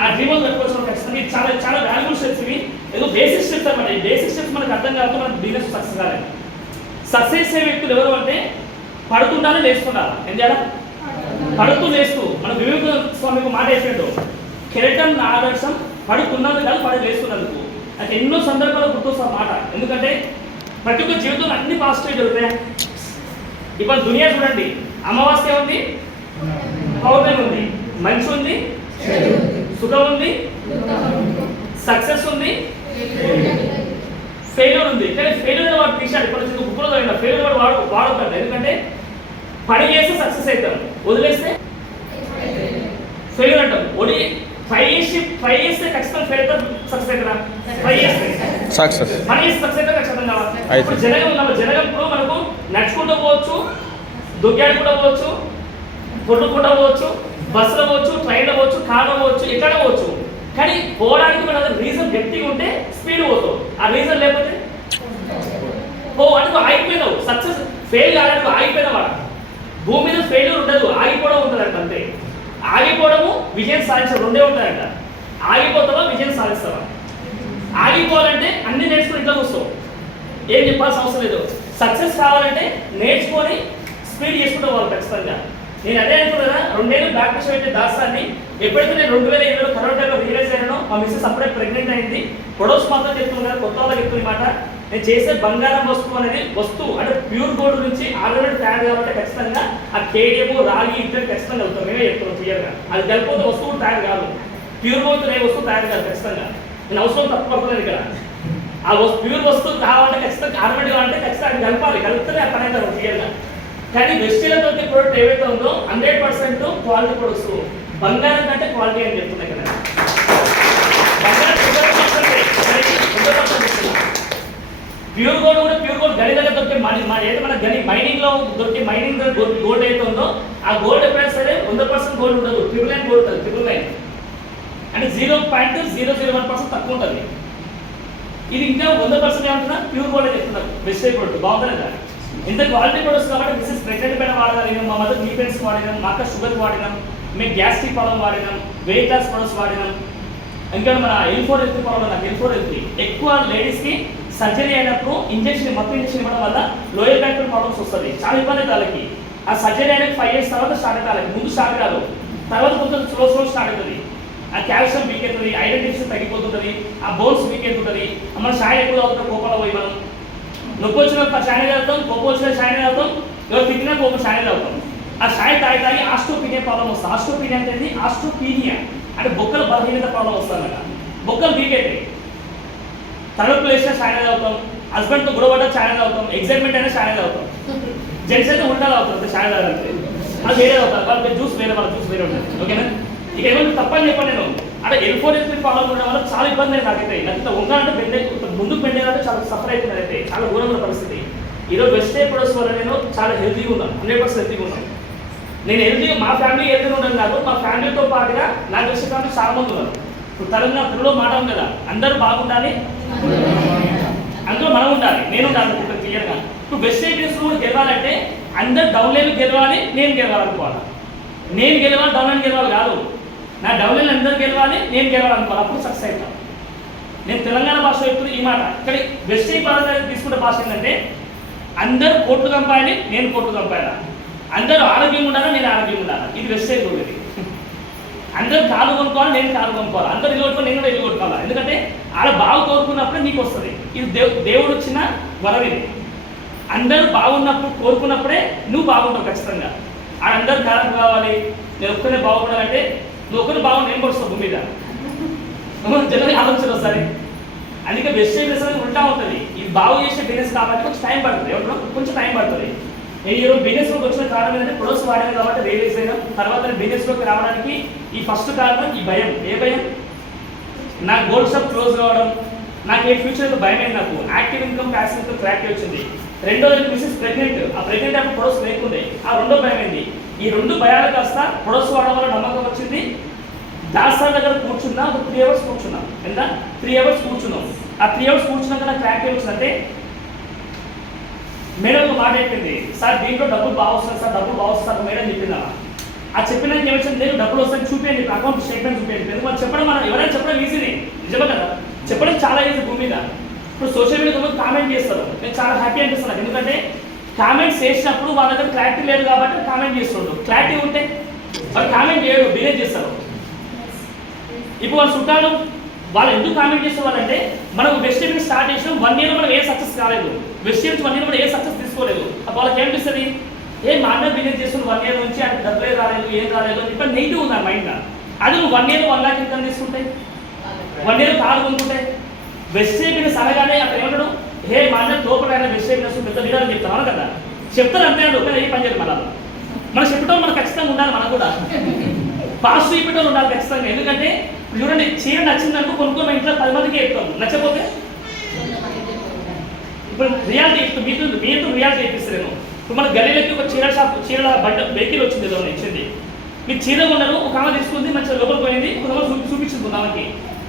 ఆ డ్రీమ్ హౌస్ పెట్టుకోవచ్చు ఖచ్చితంగా. చాలా చాలా వాల్యుబుల్ స్టెప్స్ ఇవి. ఏదో బేసిక్ స్టెప్స్ అనమాట. ఈ బేసిక్ స్టెప్స్ మనకు అర్థం కాదు, మన బిజినెస్ సక్సెస్ కాలేదు. సక్సెస్ అయ్యే వ్యక్తులు ఎవరు అంటే పడుతుంటానే లేస్తుండాలి. ఏం చేయాలి? పడుతూ లేస్తూ. మన వివేక స్వామికి మాట అయిపోయాడు, కెరటం నా ఆదర్శం పడుకున్నందుకు కాదు పడి లేస్తున్నందుకు. నాకు ఎన్నో సందర్భాలు గుర్తొస్తా మాట. ఎందుకంటే ప్రతి ఒక్క జీవితంలో అన్ని పాజిటివ్ జరుగుతాయి. ఇప్పుడు దునియా చూడండి, అమావాస్య ఉంది, పౌర్ణమి ఉంది, మంచి ఉంది, సుఖం ఉంది, సక్సెస్ ఉంది, ఫెయిల్యూర్ ఉంది. కానీ ఫెయిల్యూర్ వాడు తీసాడు. ఇప్పుడు బుక్లో చదివిన ఫెయిల్యూర్ వాడతాడు. ఎందుకంటే పని చేస్తే సక్సెస్ అవుతాం, వదిలేస్తే ఫెయిల్యూర్ అంటాం. ట్రై చేస్తే ఖచ్చితంగా ఫెయిల్ అవుతాం, సక్సెస్ అవుతారా? ట్రై చేస్తే సక్సెస్, పని చేస్తే సక్సెస్ అయితే ఖచ్చితంగా. ఇప్పుడు జనగంలో మనకు నడుచుకుంటూ పోవచ్చు, దొగ్గాడు కూడా పోవచ్చు, కొట్టుకుంటూ పోవచ్చు, బస్సులో పోవచ్చు, ట్రైన్లో పోవచ్చు, కార్లో పోవచ్చు, ఎక్కడ పోవచ్చు. కానీ పోవడానికి మన రీజన్ గట్టిగా ఉంటే స్పీడ్ పోతావు. ఆ రీజన్ లేకపోతే అనుకో ఆగిపోయినావు. సక్సెస్ ఫెయిల్ కాలేదు, ఆగిపోయినవాడు. భూమి మీద ఫెయిల్యూర్ ఉండదు, ఆగిపోవడం ఉంటుందంట. అంతే. ఆగిపోవడము విజయం సాధించడం రెండే ఉంటాయంట. ఆగిపోతావా విజయం సాధిస్తావా? ఆగిపోవాలంటే అన్ని నేర్చుకుని ఇంట్లో చూస్తావు, ఏం చెప్పాల్సిన అవసరం లేదు. సక్సెస్ కావాలంటే నేర్చుకొని స్పీడ్ చేసుకుంటూ పోవాలి ఖచ్చితంగా. నేను అదే అనుకున్నా 2 ఏళ్ళు బ్యాక్ టు పెట్టే దాస్తాన్ని ఎప్పుడైతే నేను 2020లో కరోనా టైంలో రియలైజ్ అయ్యానో, మా మిస్సెస్ అప్పుడే ప్రెగ్నెంట్ అయింది. ప్రొడక్ట్స్ మాత్రం చెప్తున్నాను, కొత్త వాళ్ళకి చెప్తున్న మాట, నేను చేసే బంగారం వస్తువు అనేది వస్తువు అంటే ప్యూర్ గోల్డ్ నుంచి ఆల్రెడీ తయారు కాబట్టి ఖచ్చితంగా ఆ కేడియం రాగి ఇద్దరు ఖచ్చితంగా అవుతాం. మేమే చెప్తున్నాం క్లియర్గా. అది కలిపోతే వస్తువు తయారు కాదు, ప్యూర్ గోల్డ్ ఏ వస్తువు తయారు కాదు ఖచ్చితంగా. నేను అవసరం తప్పు పడుతున్నాను ఇక్కడ. ఆ ప్యూర్ వస్తువు కావాలంటే ఖచ్చితంగా ఆర్నమెంట్ కావాలంటే ఖచ్చితంగా కలపాలి, కలిపితే ఆ పని అవుతారు క్లియర్గా. కానీ వెస్టేజ్ తోటి ప్రోడక్ట్ ఏవైతే ఉందో 100% క్వాలిటీ ప్రొడక్ట్స్, బంగారం కంటే క్వాలిటీ అని చెప్తున్నాయి కదా. బంగారం ప్యూర్ గోల్డ్ కూడా ప్యూర్ గోల్డ్ గని దగ్గర దొరికే ఏదో మన గని మైనింగ్ లో దొరికే మైనింగ్ గోల్డ్ అయితే ఉందో ఆ గోల్డ్ ఎప్పుడైనా సరే 100% గోల్డ్ ఉండదు, 999 గోల్డ్ ఉంటుంది. 999 అంటే 0.001% తక్కువ ఉంటుంది. ఇది ఇంకా 100% ఏమంటున్నా ప్యూర్ గోల్డ్ అని చెప్తున్నారు. వెస్టేజ్ ప్రొడక్ట్ బాగుంటుంది కదా. ఇంత క్వాలిటీ ప్రొడక్ట్స్ కాబట్టి మిస్సెస్ ప్రెగ్నెంట్ పైన వాడగలిగినాం, మా మదర్ న్యూట్రియన్స్ వాడినాం, మా అక్క షుగర్ వాడినాం, మేము గ్యాస్ట్రిక్ ప్రాబ్లం వాడినాం, వెయిట్ లాస్ ప్రొడక్ట్స్ వాడినాం. ఇంకా మన L4L3 ప్రాబ్లం, నాకు L4L3 ఎక్కువ లేడీస్కి సర్జరీ అయినప్పుడు ఇంజెక్షన్ మొత్తం ఇంజెక్షన్ ఇవ్వడం వల్ల లోయర్ బ్యాక్ ప్రాబ్లమ్స్ వస్తుంది, చాలా ఇబ్బంది అవుతుంది వాళ్ళకి. ఆ సర్జరీ అయినాక 5 years తర్వాత స్టార్ట్ అవుతుంది వాళ్ళకి, ముందు స్టార్ట్ కాదు, తర్వాత కొంచెం స్లో స్టార్ట్ అవుతుంది. ఆ క్యాల్షియం వీక్ అవుతుంది, ఐరన్ డెఫిషియన్సీ తగ్గిపోతుంటుంది, ఆ బోన్స్ వీక్ అవుతుంటుంది. మన షాయి ఎక్కువ అవుతుంది, కోపంలో పోయి మనం నొప్పి వచ్చిన షాయి తాగుతాం, కోపం వచ్చిన షాయి తాగుతాం, ఎవరు తిట్టినా కోపం షాయి తాగుతాం. ఆ షాయి తాగి ఆస్ట్రోపీనియా ప్రాబ్లం వస్తుంది. ఆస్ట్రోపీనియా అంటే ఆస్ట్రోపీనియా అంటే బొక్కల బలహీనత ప్రాబ్లం వస్తుందన్నమాట. బొక్కలు వీక్ అవుతాయి. తలపు వేసిన షాయి తాగుతాం, హస్బెండ్తో గొడవపడ్డ షాయి తాగుతాం, ఎగ్జైట్మెంట్ అయినా షాయి తాగుతాం. జెంట్స్ అయితే ఉంటారు అవుతుంది షాయి తాగాలంటే, అది వేరే అవుతారు, వాళ్ళకి జ్యూస్ వేరే, వాళ్ళ జ్యూస్ వేరే ఉంటుంది. ఓకేనా? ఇక ఏమైనా తప్పని చెప్పాను నేను. అంటే L4L3 ప్రాబ్లం ఉండడం వల్ల చాలా ఇబ్బంది అయింది నాకైతే. నాకు వంకాలంటే ముందుకు బెండేయాలంటే చాలా సఫర్ అవుతుంది, అయితే చాలా ఘోరమైన పరిస్థితి. ఈరోజు వెస్టేజ్ ప్రొడక్ట్స్ వల్ల నేను చాలా హెల్తీగా ఉన్నాను, 100% హెల్తీగా ఉన్నాను. నేను హెల్తీగా, మా ఫ్యామిలీ హెల్తీగా ఉండడం కాదు, మా ఫ్యామిలీతో పాటుగా నాకు తెలిసిన ఫ్యామిలీ చాలా మంది ఉన్నారు. ఇప్పుడు తెలంగాణలో మాట ఉంది కదా, అందరూ బాగుండాలి, అందులో మనం ఉండాలి, నేను ఉండాలి ఇప్పుడు క్లియర్గా. ఇప్పుడు వెస్టేజ్ కూడా గెలవాలంటే అందరు డౌన్ లైన్ గెలవాలి, నేను గెలవాలనుకోవాలి. నేను గెలవాలి, డౌన్ లైన్ గెలవాలి కాదు, నా డౌన్ లైన్ అందరూ గెలవాలి, నేను గెలవాలనుకోవాలి, అప్పుడు సక్సెస్ అవుతాం. నేను తెలంగాణ భాష చెప్తున్నా ఈ మాట. ఇక్కడ వెస్టేజ్ భాష తీసుకునే భాష ఏంటంటే అందరూ కోట్లు కంపాయాలి, నేను కోట్లు కంపాయాలా, అందరూ ఆరోగ్యంగా ఉండాలా, నేను ఆరోగ్యంగా ఉండాలా. ఇది వెస్టేజ్ రూల్. ఇది అందరూ కాలు కొనుక్కోవాలి, నేను కాలు కొనుక్కోవాలి, అందరూ ఇల్లు కొట్టుకోవాలి, నేను కూడా ఇల్లు కొట్టుకోవాలి. ఎందుకంటే ఆడ బాగు కోరుకున్నప్పుడే నీకు వస్తుంది. ఇది దేవుడు వచ్చిన వరం. ఇది అందరూ బాగున్నప్పుడు కోరుకున్నప్పుడే నువ్వు బాగుంటావు ఖచ్చితంగా. ఆడందరూ కాలం కావాలి, నేను ఒక్కనే బాగుండాలంటే నువ్వు ఒక్కరు బాగుండి నేను కొడుస్తావు భూమి మీద. జనరల్గా ఆలోచన వస్తుంది. అందుకే వెస్టేజ్ అనేది ఉంటా ఉంటుంది. ఇది బాగు చేసే బిజినెస్ కాబట్టి కొంచెం టైం పడుతుంది, ఎవరు కొంచెం టైం పడుతుంది. నేను ఈరోజు బిజినెస్లోకి వచ్చిన కారణం ఏంటంటే ప్రొడక్ట్స్ వాడాను కాబట్టి రియలైజ్ అయినా. తర్వాత బిజినెస్లోకి రావడానికి ఈ ఫస్ట్ కారణం ఈ భయం. ఏ భయం? నా గోల్డ్ షాప్ క్లోజ్ కావడం, నాకు ఏ ఫ్యూచర్లో భయం అయింది. నాకు active income, passive income clarity వచ్చింది. రెండోది మిస్సెస్ ప్రెగ్నెంట్, ఆ ప్రెగ్నెంట్ అప్పుడు ప్రొడక్ట్స్ లేకుండే, ఆ రెండో భయం అయింది. ఈ రెండు భయాలు కాస్త ప్రొడక్ట్స్ వాడడం వల్ల నమ్మకం వచ్చింది. దాస్తా దగ్గర కూర్చున్నా, ఒక 3 hours కూర్చున్నాం. ఎంత? 3 hours కూర్చున్నాం. ఆ 3 hours కూర్చున్నాక నాకు క్లారిటీ వచ్చిందంటే మేడం ఒక మాట చెప్పింది, సార్ దీంట్లో డబ్బులు బాగా వస్తుంది సార్, డబ్బులు బాగా వస్తారు మేడం చెప్పిందా. ఆ చెప్పినాక ఏమొచ్చింది, నేను డబ్బులు వస్తాయి చూపించండి, అకౌంట్ స్టేట్మెంట్ చూపించండి. ఎందుకంటే చెప్పడం మనం ఎవరైనా చెప్పడం ఈజీనే, నిజమే కదా, చెప్పడం చాలా ఈజీ భూమి మీద. ఇప్పుడు సోషల్ మీడియా కామెంట్ చేస్తారు, నేను చాలా హ్యాపీ అనిపిస్తున్నాను. ఎందుకంటే కామెంట్స్ చేసినప్పుడు వాళ్ళ దగ్గర క్లారిటీ లేదు కాబట్టి కామెంట్ చేస్తుండ్రు. క్లారిటీ ఉంటే వాళ్ళు కామెంట్ చేయరు, బిహేవ్ చేస్తారు. ఇప్పుడు వాళ్ళు చుట్టాలు వాళ్ళు ఎందుకు కామెంట్ చేసేవాళ్ళంటే మనం వెస్టేజ్ స్టార్ట్ చేసినాం, 1 year మనం ఏ సక్సెస్ కాలేదు, వెస్టేజ్ 1 year మనం ఏ సక్సెస్ తీసుకోలేదు. అప్పుడు వాళ్ళకి ఏమనిపిస్తుంది, మా అన్న బిజినెస్ చేస్తున్న 1 year నుంచి అంటే డబ్బులే రాలేదు, ఏం రాలేదు అని ఇప్పుడు నెగిటివ్ ఉంది ఆ మైండ్. అది నువ్వు 1 year 1 lakh ఇన్కమ్ తీసుకుంటే, 1 year కారు కొనుక్కుంటే, వెస్టేజ్ బిజినెస్ అనగానే అక్కడ ఏమంటాడు, మా అన్న తోపడైనా వెస్టేజ్ బిజినెస్ పెద్ద లీడర్ అని చెప్తాను కదా, చెప్తారు అంతే. అంటే ఏ పని చేయాలి మనం చెప్పడం మనకు ఖచ్చితంగా ఉండాలి, మనకు కూడా పాజిటివ్ చెప్పడం ఉండాలి ఖచ్చితంగా. ఎందుకంటే చూడండి, చీర నచ్చిందనుకో కొనుక్కో, ఇంట్లో 10 మందికి చెప్తాం, నచ్చపోతే ఇప్పుడు రియాలిటీ మీతో రియాలిటీ చెప్పిస్తాను. ఇప్పుడు మన గల్లీలకి ఒక చీరల బండ వెహికల్ వచ్చింది, ఏదో ఇచ్చింది, మీరు చీర కొన్నారు, ఒక ఆమె తీసుకుంది, మంచిగా లోపలికి పోయింది, కొంతమంది చూపించింది ఆమెకి.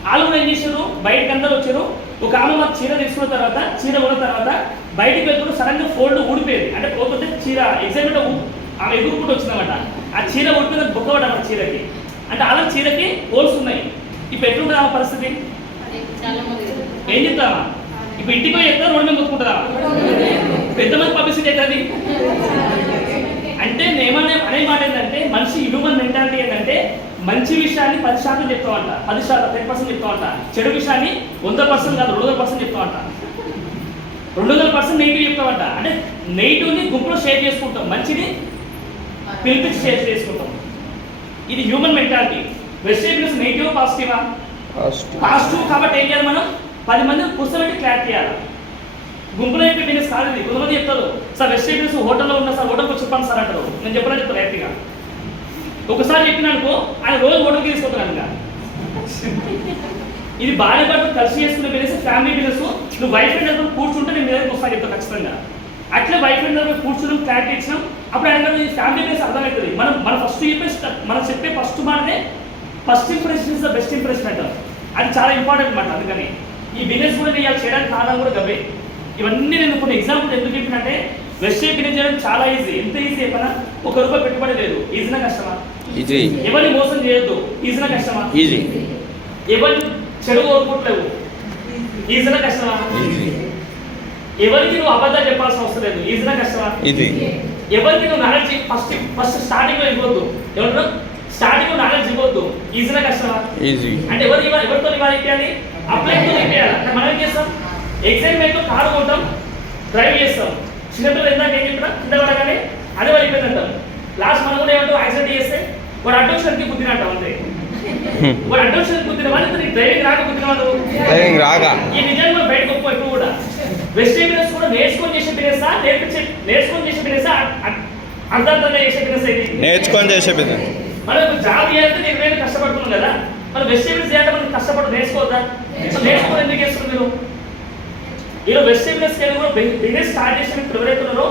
వాళ్ళు కూడా ఏం చేశారు, బయటకు అందరూ వచ్చారు. ఒక ఆమె మాకు చీర తీసుకున్న తర్వాత, చీర కొన్న తర్వాత బయటికి వెళ్తున్న సడన్గా ఫోల్డ్ ఊడిపోయింది. అంటే పోతుంటే చీర ఎగ్జాక్ట్గా ఆమె ఎగురుకుంటూ వచ్చిందన్నమాట. ఆ చీర ఊడిపోయింది, బొక్కబడ్డ చీరకి. అంటే అలా చీరకి హోల్స్ ఉన్నాయి. ఇప్పుడు ఎట్లుంటుంది ఆమె పరిస్థితి? ఏం చెప్తామా? ఇప్పుడు ఇంటికి పోయి చెప్తా, రోడ్డు మీద మొత్తుకుంటుందా? పెద్దమంది పబ్లిసిటీ అవుతుంది. అంటే అనే మాట ఏంటంటే మనిషి హ్యూమన్ మెంటాలిటీ ఏంటంటే మంచి విషయాన్ని 10% చెప్తామంట, 10% చెప్తామంట, చెడు విషయాన్ని 100% కాదు 200% చెప్తామంట, 200% నెగిటివ్ చెప్తామంట. అంటే నెగిటివ్ని గుంపులో షేర్ చేసుకుంటాం, మంచిని పిలిపించి షేర్ చేసుకుంటాం. ఇది హ్యూమన్ మెంటాలిటీ. వెజిటేబుల్స్ నెగిటివ్ పాజిటివా? పాజిటివ్. కాబట్టి ఏం చేయాలి, మనం 10 మంది కూర్చోబెట్టి క్లారిటీ చేయాలి. గుంపులో చెప్పి బిజినెస్ కాదు ఇది. కొంతమంది చెప్తారు సార్ వెజిటేబుల్స్ హోటల్లో ఉన్నా సార్, హోటల్కి చెప్పండి సార్ అంటారు. నేను చెప్పిన చెప్తాను హ్యాపీగా. ఒకసారి చెప్పినానుకో ఆయన రోజు హోటల్కి తీసుకుంటాను. ఇంకా ఇది భార్య భర్త కలిసి చేసుకునే బిజినెస్, ఫ్యామిలీ బిజినెస్. నువ్వు వైఫ్ అండ్ హస్బెండ్ కూర్చుంటే నేను మీద వస్తాను చెప్తాను ఖచ్చితంగా. అట్లే వైఫ్ అండ్ హస్బెండ్ కూర్చుని క్లారిటీ ఇచ్చినాం. అప్పుడు ఆయన ఈ ఫ్యామిలీ బిజినెస్ అర్థమవుతుంది. మనం చెప్పే ఫస్ట్ మాటనే first impression is the best impression అంటారు. అది చాలా ఇంపార్టెంట్ మాట. అందుకని ఈ బిజినెస్ కూడా నేను చేయడానికి కారణం కూడా గవే. ఇవన్నీ నేను కొన్ని ఎగ్జాంపుల్ ఎందుకు చెప్పినంటే వెజిటేబుల్ బిజినెస్ చేయడం చాలా ఈజీ. ఎంత ఈజీ చెప్పనా? ₹1 పెట్టుబడి లేదు. ఈజీనా కష్టమా? ఈజీ. ఎవరిని మోసం చేయొద్దు. ఈజీనా కష్టమా? ఈజీ. ఎవరి చెడు కోరుకోవట్లేవు. ఈజీనా కష్టమా? ఈజీ. ఎవరికి నువ్వు అబద్ధాలు చెప్పాల్సిన అవసరం లేదు. ఈజీనా కష్టమా? ఈజీ. ఎవరికి నువ్వు నాలెడ్జ్ ఫస్ట్ స్టార్టింగ్ లో ఇవ్వద్దు. ఎవరు స్టార్టింగ్ లో నాలెడ్జ్ ఇవ్వద్దు. ఈజీనా కష్టమా? ఈజీ. అంటే ఎవరితో ఇవ్వాలి? అప్లైతో ఇవ్వాలి. మనం ఏం చేస్తాం? ఎగ్జైట్మెంట్ కారు కొంటాం, డ్రైవ్ చేస్తాం. చిన్నపిల్లలు ఇందాక ఏం చెప్పినా కింద పడగానే అదే అయిపోయింది అంటాం. లాస్ట్ మనం కూడా ఏమంటాం, యాక్సిడెంట్ చేస్తే వాడు అడ్డోషన్కి గుద్దిన అంటాం. అంతే. వాడు అడ్డోషన్ గుద్దిన వాళ్ళు డ్రైవింగ్ రాక గుద్దిన వాళ్ళు ఈ నిజంగా బయటకు ఒప్పు ఎక్కువ కూడా. వెజిటేబుల్స్ కూడా నేర్చుకొని చేసే బిజినెస్, నేర్చుకొని చేసే బిజినెస్, అర్థార్థంగా చేసే బిజినెస్ అయితే నేర్చుకొని చేసే బిజినెస్. మనం జాబ్ చేయాలంటే నేను వేరే కష్టపడుతున్నాం కదా, మనం వెజిటేబుల్స్ చేయాలంటే మనం కష్టపడి నేర్చుకోవద్దా? నేర్చుకోవడం ఎందుకు చేస్తున్నారు మీరు? ఈరోజు వెజిటేబుల్స్ కూడా బిజినెస్ స్టార్ట్ చేసిన ఎవరైతే ఉన్నారో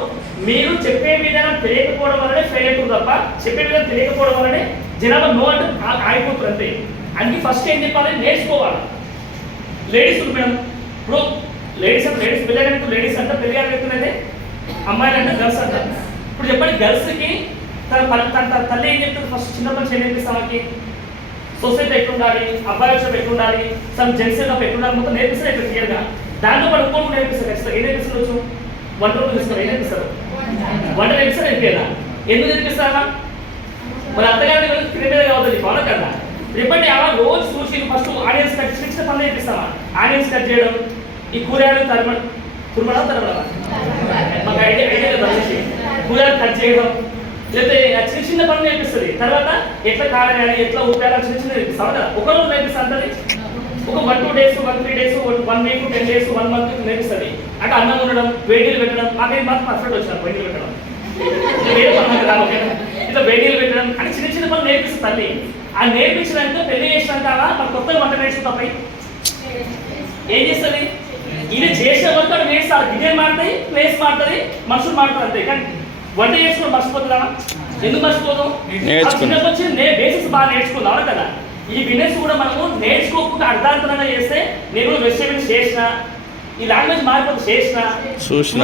మీరు చెప్పే విధానం తెలియకపోవడం వల్లనే ఫెయిల్ అవుతుంది తప్ప చెప్పే విధానం తెలియకపోవడం వల్లనే జనాభా నో అంటే ఆగిపోతుంది అంతే. అందుకే ఫస్ట్ ఏం చెప్పాలి? నేర్చుకోవాలి. లేడీస్ మేడం, ఇప్పుడు లేడీస్ పెళ్ళి లేడీస్ అంటే పెళ్ళి వ్యక్తులైతే అమ్మాయిలు అంటే గర్ల్స్ అంటారు. ఇప్పుడు చెప్పండి, గర్ల్స్కి తన తల్లి ఏం చెప్తుంది? ఫస్ట్ చిన్నప్పటి నుంచి ఏం నేర్పిస్తామకి? సొసైటీ ఎట్లుండాలి, అబ్బాయి వచ్చి ఎట్లుండాలి, సమ్ జెంట్స్ ఎట్లుండాలి, మొత్తం నేర్పిస్తారు ఎట్లా క్లియర్గా. దాంట్లో పాటు ఇంకోటి నేర్పిస్తారు ఖచ్చితంగా. ఏం నేర్పిస్తారు? వంట చూస్తారు. ఏం నేర్పిస్తారు? వంట నేర్పిస్తారు. నేర్పేదా? ఎందుకు నేర్పిస్తారా? మరి అత్తగారి తినే మీద కావద్దు పవన కదా. రేపటి అలా రోజు చూసి ఫస్ట్ ఆనియన్స్ కట్ చిన్న పనులు నేర్పిస్తామా? ఆనియన్స్ కట్ చేయడం, ఈ కూరగాయలు తురమడా మాకు ఐడియా కూరగాయలు కట్ చేయడం, లేకపోతే చిన్న పనులు నేర్పిస్తుంది. తర్వాత ఎట్లా కాడగాలి, ఎట్లా ఉపయోగాలు చిన్న నేర్పిస్తాం కదా. ఒకరోజు నేర్పిస్తా అంటది. ఒక 1-2 days, 1-3 days, 1 week, 10 days, 1 month నేర్పిస్తుంది. అంటే అన్నం ఉండడం, వేడిలు పెట్టడం, మాకేం మాత్రం పర్ఫెక్ట్ వచ్చిన వేడిలు పెట్టడం, వేరే పనులు రాదు. ఇట్లా వేడిలు పెట్టడం అంటే చిన్న పనులు నేర్పిస్తుంది తల్లి. ఆ నేర్పించడానికి పెళ్లి చేసినాక మన కొత్తగా వంట నేర్చుకుంటాపై ఏం చేస్తుంది? ఇది చేసే వరకు అక్కడ నేర్చుతారు. డిజైన్ మారుతాయి, ప్లేస్ మారుతుంది, మనుషులు మారుతారు అంతే. కానీ వంట చేసుకోవడం మర్చిపోతుందా? ఎందుకు మర్చిపోతాం? చిన్నప్పుడు వచ్చి బేసిక్స్ బాగా నేర్చుకుందాం కదా. ఈ బిజినెస్ కూడా మనము నేర్చుకోకుండా అర్థాంతరంగా చేస్తే నేను వెజిటేబుల్స్ చేసిన, ఈ లాంగ్వేజ్ మారిపోతే చేసిన చూసిన